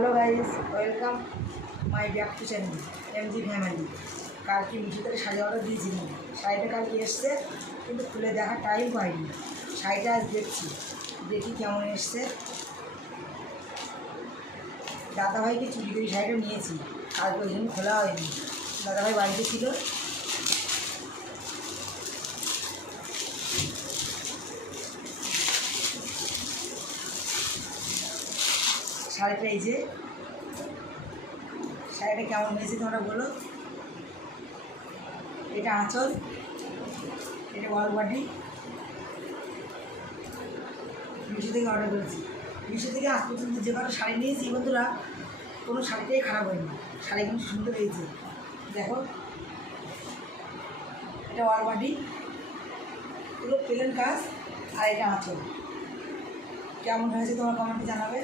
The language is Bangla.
Hello guys, welcome my back to channel MG family. কালকে মিঠুতে শাড়ি অর্ডার দিয়েছিলাম, শাড়িটা কালকে এসছে কিন্তু খুলে দেখার টাইম পাইনি। শাড়িটা আজ দেখি কেমন এসছে। দাদাভাইকে চুরি করে শাড়িটা নিয়েছি, কালকে ওই জন্য খোলা হয়নি। দাদাভাই বাড়িতে ছিল। শাড়িটা এই যে, শাড়িটা কেমন হয়েছে তোমরা বলো। এটা আঁচল, এটা বড় বাটি। মিশো থেকে অর্ডার করেছি। মিশো থেকে আজ পর্যন্ত যে কোনো শাড়ি নিয়েছি বন্ধুরা, কোনো শাড়িটাই খারাপ হয়নি। শাড়ি কিন্তু সুন্দর হয়েছে, দেখো। এটা ওয়াল বাটি, পুরো প্লেন কাজ। আর এটা আঁচল। কেমন হয়েছে তোমার কমেন্টে জানাবে।